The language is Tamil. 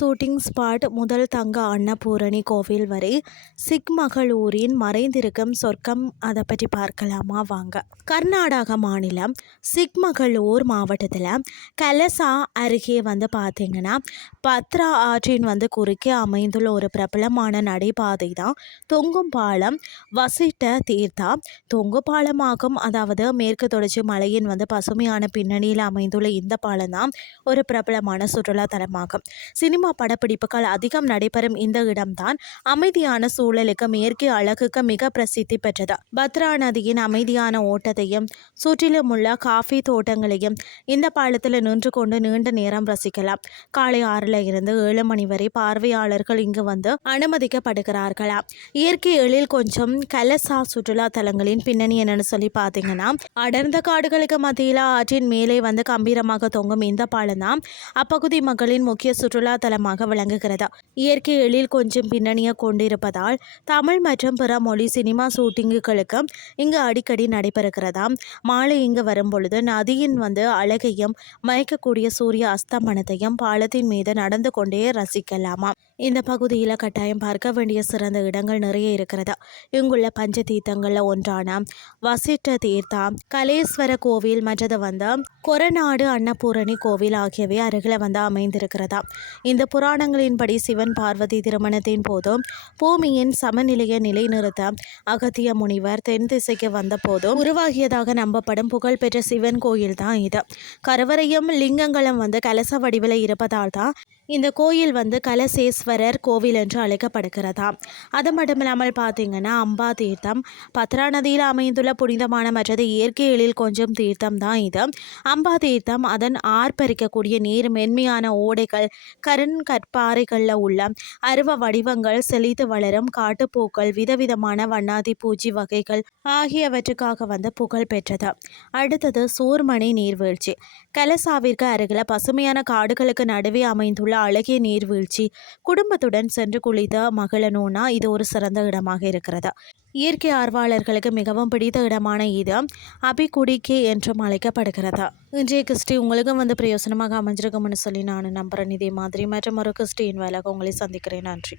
ஷூட்டிங் ஸ்பாட் முதல் தங்க அன்னபூரணி கோவில் வரை சிக்மகளூரின் மறைந்திருக்கும் சொர்க்கம். அதை பற்றி பார்க்கலாமா வாங்க. கர்நாடக மாநிலம் சிக்மகளூர் மாவட்டத்தில் கலசா அருகே பார்த்தீங்கன்னா பத்ரா ஆற்றின் குறுக்கே அமைந்துள்ள ஒரு பிரபலமான நடைபாதை தான் தொங்கும் பாலம் வசிட்ட தீர்த்தா. தொங்கு பாலமாகும், அதாவது மேற்கு தொடர்ச்சி மலையின் பசுமையான பின்னணியில் அமைந்துள்ள இந்த பாலம் தான் ஒரு பிரபலமான சுற்றுலா தலமாகும். சினிமா படப்பிடிப்புகள் அதிகம் நடைபெறும் இந்த இடம்தான் அமைதியான சூழலுக்கு இயற்கை அழகுக்கு மிக பிரசித்தி பெற்றது. பத்ரா நதியின் அமைதியான ஓட்டத்தையும் சுற்றிலும் உள்ள காஃபி தோட்டங்களையும் இந்த பாலத்தில் நின்று கொண்டு நீண்ட நேரம் ரசிக்கலாம். காலை 6 இருந்து 7 மணி வரை பார்வையாளர்கள் இங்கு அனுமதிக்கப்படுகிறார்களா. இயற்கை எழில் கொஞ்சம் கலசா சுற்றுலா தலங்களின் பின்னணி என்னன்னு சொல்லி பார்த்தீங்கன்னா, அடர்ந்த காடுகளுக்கு மத்தியில் ஆற்றின் மேலே கம்பீரமாக தொங்கும் இந்த பாலம் தான் அப்பகுதி மக்களின் முக்கிய சுற்றுலா தலமாக விளங்குகிறது. இயற்கை எழில் கொஞ்சம் பின்னணியை கொண்டிருப்பதால் தமிழ் மற்றும் பிற மொழி சினிமா ஷூட்டிங்குகளுக்கு இங்கு அடிக்கடி நடைபெறுகிறதா. மாலை இங்கு வரும் பொழுது நதியின் அழகையும் மயக்கக்கூடிய சூரிய அஸ்தமனத்தையும் பாலத்தின் மீது நடந்து கொண்டே ரசிக்கலாமா. இந்த பகுதியில் கட்டாயம் பார்க்க வேண்டிய சிறந்த இடங்கள் நிறைய இருக்கிறது. இங்குள்ள பஞ்ச தீர்த்தங்களில் ஒன்றான வசிட்ட தீர்த்தா, கலேஸ்வர கோவில் மற்றது கொரநாடு அன்னபூரணி கோவில் ஆகியவை அருகில் அமைந்திருக்கிறதா. இந்த புராணங்களின்படி சிவன் பார்வதி திருமணத்தின் போது பூமியின் சமநிலையை நிலைநிறுத்த அகத்திய முனிவர் தென் திசைக்கு வந்த போது உருவாகியதாக நம்பப்படும் புகழ்பெற்ற சிவன் கோயில் தான் இது. கருவறையும் லிங்கங்களும் கலச வடிவில் இருப்பதால் தான் இந்த கோயில் கலசேஸ்வரர் கோவில் என்று அழைக்கப்படுகிறதா. அது மட்டும் இல்லாமல் பார்த்தீங்கன்னா அம்பா தீர்த்தம் பத்ரா நதியில் அமைந்துள்ள புனிதமான மற்றது இயற்கை எழில் கொஞ்சம் தீர்த்தம் தான் இது. அம்பா தீர்த்தம் அதன் ஆர்ப்பரிக்கக்கூடிய நீர், மென்மையான ஓடைகள், கற்பாறைகளில் உள்ள அருவ வடிவங்கள், செழித்து வளரும் காட்டுப்பூக்கள், விதவிதமான வண்ணாதி பூச்சி வகைகள் ஆகியவற்றுக்காக புகழ் பெற்றது. அடுத்தது சூர்மணி நீர்வீழ்ச்சி. கலசாவிற்கு அருகில் பசுமையான காடுகளுக்கு நடுவே அமைந்துள்ள அழகிய நீர்வீழ்ச்சி. குடும்பத்துடன் சென்று குளித்த மகளனோனா இது ஒரு சிறந்த இடமாக இருக்கிறது. இயற்கை ஆர்வலர்களுக்கு மிகவும் பிடித்த இடமான இது அபிகுடிக்கே என்றும் அழைக்கப்படுகிறது. இன்றைய கிறிஸ்டி உங்களுக்கும் பிரயோசனமாக அமைஞ்சிருக்கும்னு சொல்லி நான் நம்புகிறேன். இதே மாதிரி மற்றும் ஒரு கிறிஸ்டியின் வேலைக்கு உங்களை சந்திக்கிறேன். நன்றி.